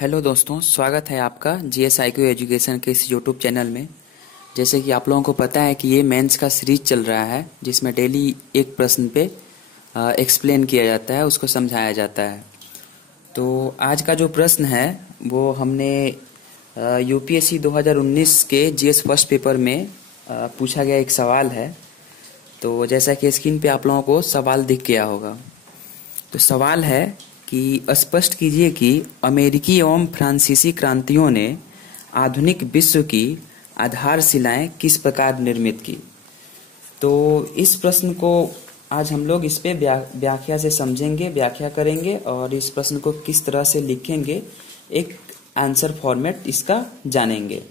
Hello दोस्तों, स्वागत है आपका जीएस IQ एजुकेशन के इस यूट्यूब चैनल में। जैसे कि आप लोगों को पता है कि ये मेंस का सीरीज चल रहा है जिसमें डेली एक प्रश्न पे एक्सप्लेन किया जाता है, उसको समझाया जाता है। तो आज का जो प्रश्न है वो हमने यूपीएससी 2019 के जीएस फर्स्ट पेपर में पूछा गया एक सवाल है। तो जैसा कि स्क्रीन पे आप लोगों को सवाल दिख गया होगा। तो सवाल है कि स्पष्ट कीजिए कि अमेरिकी एवं फ्रांसीसी क्रांतियों ने आधुनिक विश्व की आधारशिलाएं किस प्रकार निर्मित की। तो इस प्रश्न को आज हम लोग इस पे व्याख्या से समझेंगे, व्याख्या करेंगे और इस प्रश्न को किस तरह से लिखेंगे, एक आंसर फॉर्मेट इसका जानेंगे।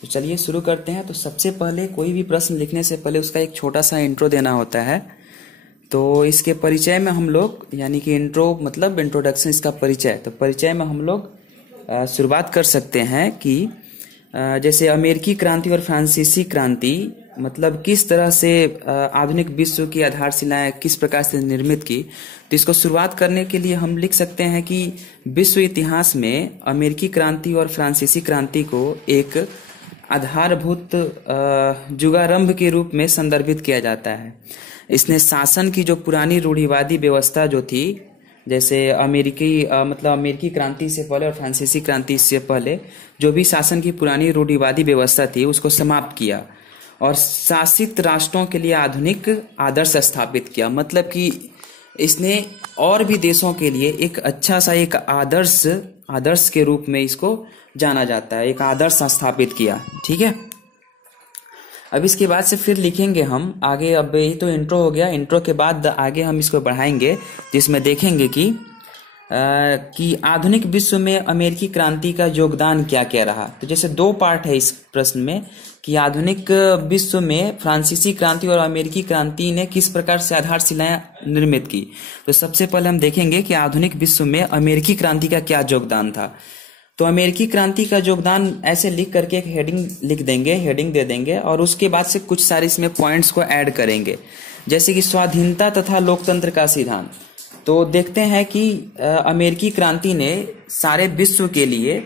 तो चलिए शुरू करते हैं। तो सबसे पहले कोई भी प्रश्न लिखने से पहले उसका एक छोटा सा इंट्रो देना होता है। तो इसके परिचय में हम लोग, यानी कि इंट्रो मतलब इंट्रोडक्शन, इसका परिचय। तो परिचय में हम लोग शुरुआत कर सकते हैं कि जैसे अमेरिकी क्रांति और फ्रांसीसी क्रांति मतलब किस तरह से आधुनिक विश्व की आधारशिलाएं किस प्रकार से निर्मित की। तो इसको शुरुआत करने के लिए हम लिख सकते हैं कि विश्व इतिहास में अमेरिकी क्रांति और फ्रांसीसी क्रांति को एक आधारभूत युगारंभ के रूप में संदर्भित किया जाता है। इसने शासन की जो पुरानी रूढ़िवादी व्यवस्था जो थी, जैसे अमेरिकी क्रांति से पहले और फ्रांसीसी क्रांति से पहले जो भी शासन की पुरानी रूढ़िवादी व्यवस्था थी उसको समाप्त किया और शासित राष्ट्रों के लिए आधुनिक आदर्श स्थापित किया। मतलब कि इसने और भी देशों के लिए एक अच्छा सा एक आदर्श के रूप में इसको जाना जाता है, एक आदर्श स्थापित किया। ठीक है, अब इसके बाद से फिर लिखेंगे हम आगे। अब यही तो इंट्रो हो गया। इंट्रो के बाद आगे हम इसको बढ़ाएंगे जिसमें देखेंगे कि आधुनिक विश्व में अमेरिकी क्रांति का योगदान क्या क्या रहा। तो जैसे दो पार्ट है इस प्रश्न में कि आधुनिक विश्व में फ्रांसीसी क्रांति और अमेरिकी क्रांति ने किस प्रकार से आधारशिलाएं निर्मित की। तो सबसे पहले हम देखेंगे कि आधुनिक विश्व में अमेरिकी क्रांति का क्या योगदान था। तो अमेरिकी क्रांति का योगदान ऐसे लिख करके एक हेडिंग दे देंगे और उसके बाद से कुछ सारे इसमें पॉइंट्स को ऐड करेंगे, जैसे कि स्वाधीनता तथा लोकतंत्र का सिद्धांत। तो देखते हैं कि अमेरिकी क्रांति ने सारे विश्व के लिए,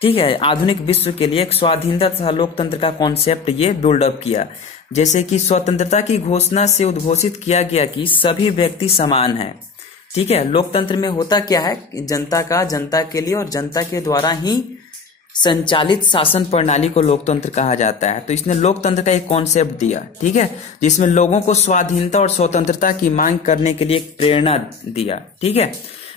ठीक है, आधुनिक विश्व के लिए एक स्वाधीनता तथा लोकतंत्र का कॉन्सेप्ट ये बिल्डअप किया। जैसे कि स्वतंत्रता की घोषणा से उद्घोषित किया गया कि सभी व्यक्ति समान हैं। ठीक है, लोकतंत्र में होता क्या है, जनता के लिए और जनता के द्वारा ही संचालित शासन प्रणाली को लोकतंत्र कहा जाता है। तो इसने लोकतंत्र का एक कॉन्सेप्ट दिया, ठीक है, जिसमें लोगों को स्वाधीनता और स्वतंत्रता की मांग करने के लिए एक प्रेरणा दिया। ठीक है,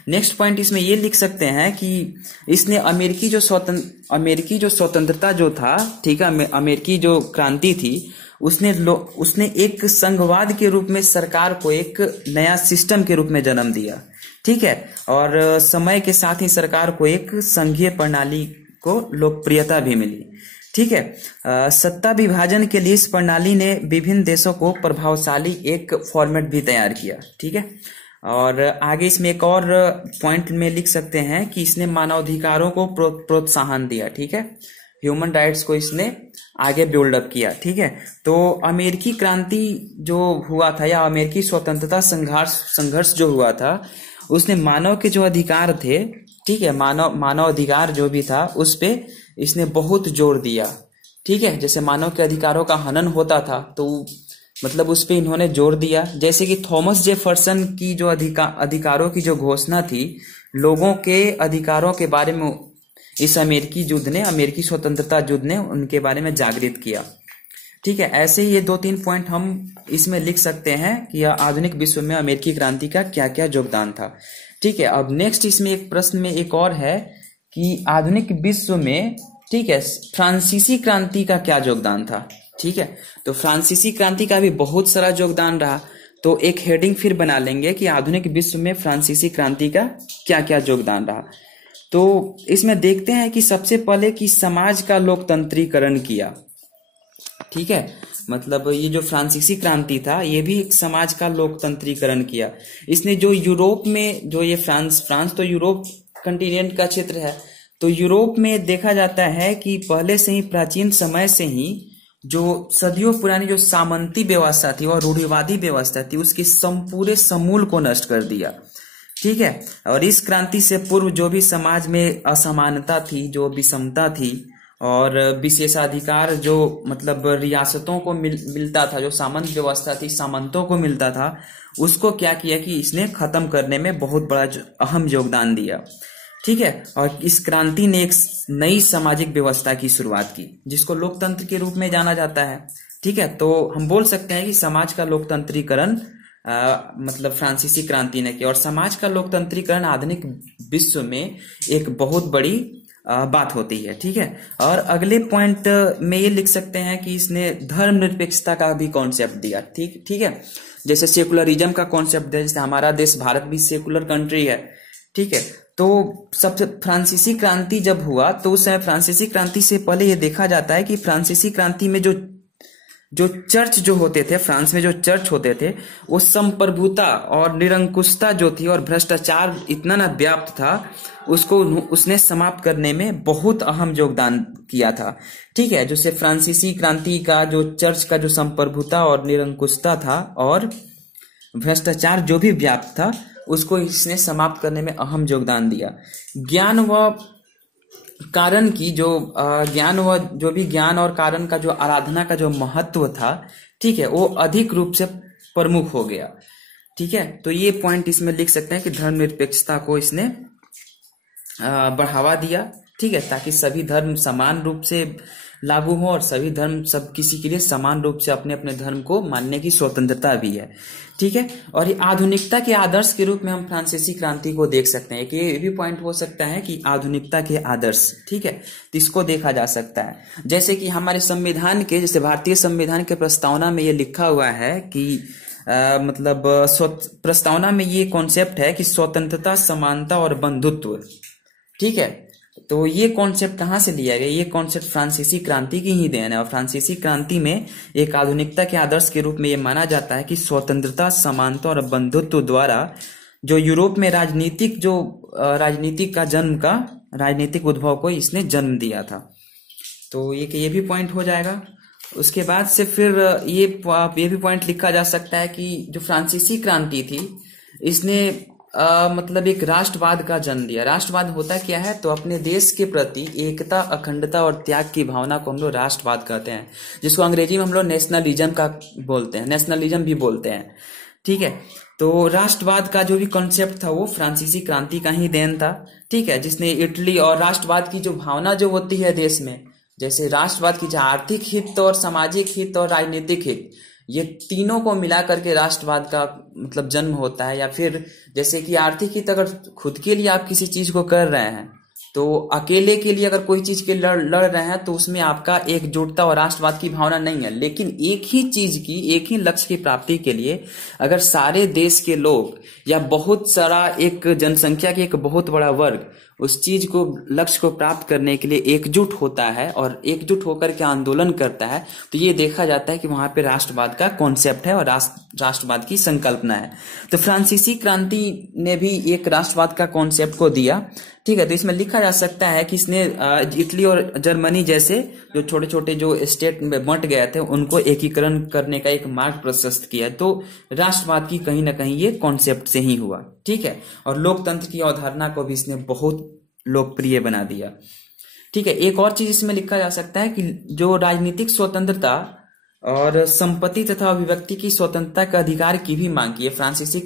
नेक्स्ट पॉइंट इसमें ये लिख सकते हैं कि इसने अमेरिकी जो स्वतंत्रता जो था, ठीक है, अमेरिकी जो क्रांति थी उसने एक संघवाद के रूप में सरकार को एक नया सिस्टम के रूप में जन्म दिया। ठीक है, और समय के साथ ही सरकार को एक संघीय प्रणाली को लोकप्रियता भी मिली। ठीक है, सत्ता विभाजन के लिए इस प्रणाली ने विभिन्न देशों को प्रभावशाली एक फॉर्मेट भी तैयार किया। ठीक है, और आगे इसमें एक और पॉइंट में लिख सकते हैं कि इसने मानवाधिकारों को प्रोत्साहन दिया। ठीक है, ह्यूमन राइट्स को इसने आगे बिल्डअप किया। ठीक है, तो अमेरिकी क्रांति जो हुआ था या अमेरिकी स्वतंत्रता संघर्ष जो हुआ था उसने मानव के जो अधिकार थे, ठीक है, मानव अधिकार जो भी था उस पे इसने बहुत जोर दिया। ठीक है, जैसे मानव के अधिकारों का हनन होता था तो मतलब उस पे इन्होंने जोर दिया। जैसे कि थॉमस जेफरसन की जो अधिकारों की जो घोषणा थी, लोगों के अधिकारों के बारे में इस अमेरिकी स्वतंत्रता युद्ध ने उनके बारे में जागृत किया। ठीक है, ऐसे ही ये 2-3 पॉइंट हम इसमें लिख सकते हैं कि आधुनिक विश्व में अमेरिकी क्रांति का क्या क्या योगदान था। ठीक है, अब नेक्स्ट इसमें एक प्रश्न में एक और है कि आधुनिक विश्व में, ठीक है, फ्रांसीसी क्रांति का क्या योगदान था। ठीक है, तो फ्रांसीसी क्रांति का भी बहुत सारा योगदान रहा। तो एक हेडिंग फिर बना लेंगे कि आधुनिक विश्व में फ्रांसीसी क्रांति का क्या क्या योगदान रहा। तो इसमें देखते हैं कि सबसे पहले कि समाज का लोकतंत्रीकरण किया। ठीक है, मतलब ये जो फ्रांसीसी क्रांति था ये भी एक समाज का लोकतंत्रीकरण किया। इसने जो यूरोप में, जो ये फ्रांस तो यूरोप कंटिनेंट का क्षेत्र है, तो यूरोप में देखा जाता है कि पहले से ही, प्राचीन समय से ही जो सदियों पुरानी जो सामंती व्यवस्था थी और रूढ़िवादी व्यवस्था थी उसके पूरे समूल को नष्ट कर दिया। ठीक है। और इस क्रांति से पूर्व जो भी समाज में असमानता थी, जो विषमता थी और विशेषाधिकार जो मतलब रियासतों को मिलता था, जो सामंत व्यवस्था थी सामंतों को मिलता था, उसको क्या किया कि इसने खत्म करने में बहुत बड़ा अहम योगदान दिया। ठीक है। और इस क्रांति ने एक नई सामाजिक व्यवस्था की शुरुआत की जिसको लोकतंत्र के रूप में जाना जाता है। ठीक है। तो हम बोल सकते हैं कि समाज का लोकतंत्रीकरण मतलब फ्रांसीसी क्रांति ने किया। और समाज का लोकतंत्रीकरण आधुनिक विश्व में एक बहुत बड़ी बात होती है। ठीक है। और अगले पॉइंट में ये लिख सकते हैं कि इसने धर्मनिरपेक्षता का भी कॉन्सेप्ट दिया। ठीक है। जैसे सेकुलरिज्म का कॉन्सेप्ट है, जैसे हमारा देश भारत भी सेकुलर कंट्री है। ठीक है। तो सबसे फ्रांसीसी क्रांति जब हुआ तो उस समय फ्रांसीसी क्रांति से पहले ये देखा जाता है कि फ्रांसीसी क्रांति में जो चर्च जो होते थे, फ्रांस में जो चर्च होते थे, वो संप्रभुता और निरंकुशता जो थी और भ्रष्टाचार इतना ना व्याप्त था, उसने समाप्त करने में बहुत अहम योगदान किया था। ठीक है। जैसे फ्रांसीसी क्रांति का जो चर्च का जो संप्रभुता और निरंकुशता था और भ्रष्टाचार जो भी व्याप्त था, उसको इसने समाप्त करने में अहम योगदान दिया। ज्ञान व कारण की जो भी ज्ञान और कारण का जो आराधना का जो महत्व था, ठीक है, वो अधिक रूप से प्रमुख हो गया। ठीक है। तो ये पॉइंट इसमें लिख सकते हैं कि धर्मनिरपेक्षता को इसने बढ़ावा दिया। ठीक है। ताकि सभी धर्म समान रूप से लागू हो और सभी धर्म सब किसी के लिए समान रूप से अपने अपने धर्म को मानने की स्वतंत्रता भी है। ठीक है। और ये आधुनिकता के आदर्श के रूप में हम फ्रांसीसी क्रांति को देख सकते हैं कि ये भी पॉइंट हो सकता है कि आधुनिकता के आदर्श। ठीक है। तो इसको देखा जा सकता है। जैसे कि हमारे संविधान के, जैसे भारतीय संविधान के प्रस्तावना में ये लिखा हुआ है कि मतलब प्रस्तावना में ये कॉन्सेप्ट है कि स्वतंत्रता, समानता और बंधुत्व। ठीक है। तो ये कॉन्सेप्ट कहाँ से लिया गया? ये कॉन्सेप्ट फ्रांसीसी क्रांति की ही देन है। और फ्रांसीसी क्रांति में एक आधुनिकता के आदर्श के रूप में ये माना जाता है कि स्वतंत्रता, समानता और बंधुत्व द्वारा जो यूरोप में राजनीतिक उद्भव को इसने जन्म दिया था। तो ये भी पॉइंट हो जाएगा। उसके बाद से फिर ये भी पॉइंट लिखा जा सकता है कि जो फ्रांसीसी क्रांति थी, इसने मतलब एक राष्ट्रवाद का जन्म दिया। राष्ट्रवाद होता क्या है? तो अपने देश के प्रति एकता, अखंडता और त्याग की भावना को हम लोग राष्ट्रवाद कहते हैं, जिसको अंग्रेजी में हम लोग नेशनलिज्म का बोलते हैं, नेशनलिज्म भी बोलते हैं। ठीक है। तो राष्ट्रवाद का जो भी कॉन्सेप्ट था वो फ्रांसीसी क्रांति का ही देन था। ठीक है। जिसने इटली और राष्ट्रवाद की जो भावना जो होती है देश में, जैसे राष्ट्रवाद की जो आर्थिक हित और सामाजिक हित और राजनीतिक हित, ये तीनों को मिला करके राष्ट्रवाद का मतलब जन्म होता है। या फिर जैसे कि आर्थिक हित, अगर खुद के लिए आप किसी चीज को कर रहे हैं तो अकेले के लिए अगर कोई चीज के लड़ रहे हैं तो उसमें आपका एकजुटता और राष्ट्रवाद की भावना नहीं है। लेकिन एक ही चीज की, एक ही लक्ष्य की प्राप्ति के लिए अगर सारे देश के लोग या बहुत सारा एक जनसंख्या के एक बहुत बड़ा वर्ग उस चीज को, लक्ष्य को प्राप्त करने के लिए एकजुट होता है और एकजुट होकर के आंदोलन करता है, तो ये देखा जाता है कि वहां पे राष्ट्रवाद का कॉन्सेप्ट है और राष्ट्रवाद की संकल्पना है। तो फ्रांसीसी क्रांति ने भी एक राष्ट्रवाद का कॉन्सेप्ट को दिया। ठीक है। तो इसमें लिखा जा सकता है कि इसने इटली और जर्मनी जैसे जो छोटे छोटे जो स्टेट में बंट गए थे उनको एकीकरण करने का एक मार्ग प्रशस्त किया। तो राष्ट्रवाद की कहीं ना कहीं ये कॉन्सेप्ट से ही हुआ। ठीक है। और लोकतंत्र की अवधारणा को भी इसने बहुत लोकप्रिय बना दिया। ठीक है। एक और चीज इसमें लिखा जा सकता है कि जो राजनीतिक स्वतंत्रता और संपत्ति तथा अभिव्यक्ति की स्वतंत्रता के अधिकार की भी मांग की है। फ्रांसीसी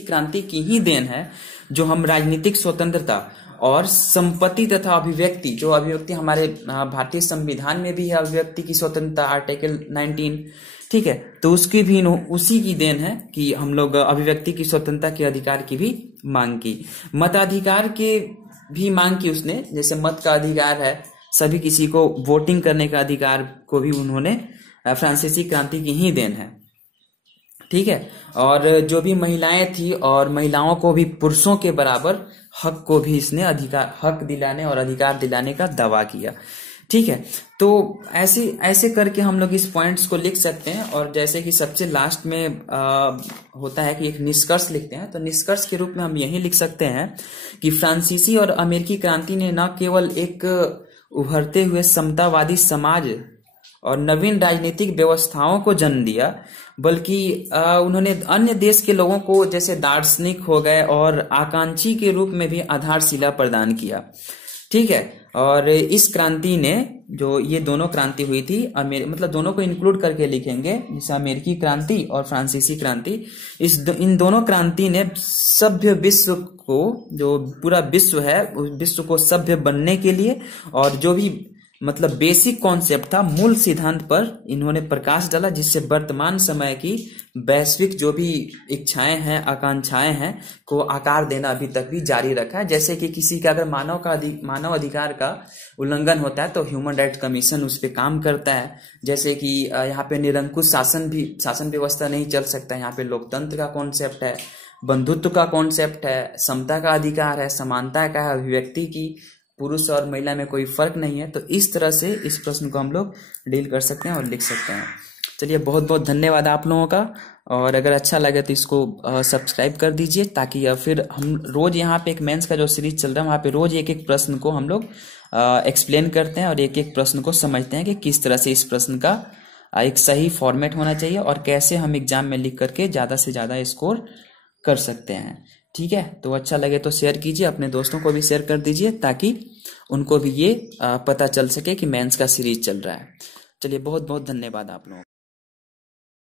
क्रांति की ही देन है जो हम राजनीतिक स्वतंत्रता और संपत्ति तथा अभिव्यक्ति, जो अभिव्यक्ति हमारे भारतीय संविधान में भी है, अभिव्यक्ति की स्वतंत्रता, आर्टिकल 19। ठीक है। तो उसकी भी उसी की देन है कि हम लोग अभिव्यक्ति की स्वतंत्रता के अधिकार की भी मांग की। मताधिकार के भी मांग की उसने, जैसे मत का अधिकार है, सभी किसी को वोटिंग करने का अधिकार को भी उन्होंने फ्रांसीसी क्रांति की ही देन है। ठीक है। और जो भी महिलाएं थी और महिलाओं को भी पुरुषों के बराबर हक को भी इसने हक दिलाने और अधिकार दिलाने का दावा किया। ठीक है। तो ऐसे करके हम लोग इस पॉइंट्स को लिख सकते हैं। और जैसे कि सबसे लास्ट में होता है कि एक निष्कर्ष लिखते हैं, तो निष्कर्ष के रूप में हम यही लिख सकते हैं कि फ्रांसीसी और अमेरिकी क्रांति ने न केवल एक उभरते हुए समतावादी समाज और नवीन राजनीतिक व्यवस्थाओं को जन्म दिया, बल्कि उन्होंने अन्य देश के लोगों को जैसे दार्शनिक हो गए और आकांक्षी के रूप में भी आधारशिला प्रदान किया। ठीक है। और इस क्रांति ने, जो ये दोनों क्रांति हुई थी, मतलब दोनों को इंक्लूड करके लिखेंगे, जैसे अमेरिकी क्रांति और फ्रांसीसी क्रांति, इन दोनों क्रांति ने सभ्य विश्व को, जो पूरा विश्व है, उस विश्व को सभ्य बनने के लिए और जो भी मतलब बेसिक कॉन्सेप्ट था, मूल सिद्धांत पर इन्होंने प्रकाश डाला, जिससे वर्तमान समय की वैश्विक जो भी इच्छाएं हैं, आकांक्षाएं हैं को आकार देना अभी तक भी जारी रखा है। जैसे कि किसी का अगर मानव अधिकार का उल्लंघन होता है तो ह्यूमन राइट कमीशन उस पर काम करता है। जैसे कि यहाँ पे निरंकुश शासन व्यवस्था नहीं चल सकता, यहाँ पे लोकतंत्र का कॉन्सेप्ट है, बंधुत्व का कॉन्सेप्ट है, समता का अधिकार है, समानता का है, अभिव्यक्ति की, पुरुष और महिला में कोई फर्क नहीं है। तो इस तरह से इस प्रश्न को हम लोग डील कर सकते हैं और लिख सकते हैं। चलिए, बहुत बहुत धन्यवाद आप लोगों का, और अगर अच्छा लगे तो इसको सब्सक्राइब कर दीजिए, ताकि फिर हम रोज यहाँ पे एक मेंस का जो सीरीज चल रहा है वहाँ पे रोज एक एक प्रश्न को हम लोग एक्सप्लेन करते हैं और एक एक प्रश्न को समझते हैं कि किस तरह से इस प्रश्न का एक सही फॉर्मेट होना चाहिए और कैसे हम एग्जाम में लिख करके ज़्यादा से ज़्यादा स्कोर कर सकते हैं। ठीक है। तो अच्छा लगे तो शेयर कीजिए, अपने दोस्तों को भी शेयर कर दीजिए, ताकि उनको भी ये पता चल सके कि मेंस का सीरीज चल रहा है। चलिए, बहुत बहुत धन्यवाद आप लोगों का।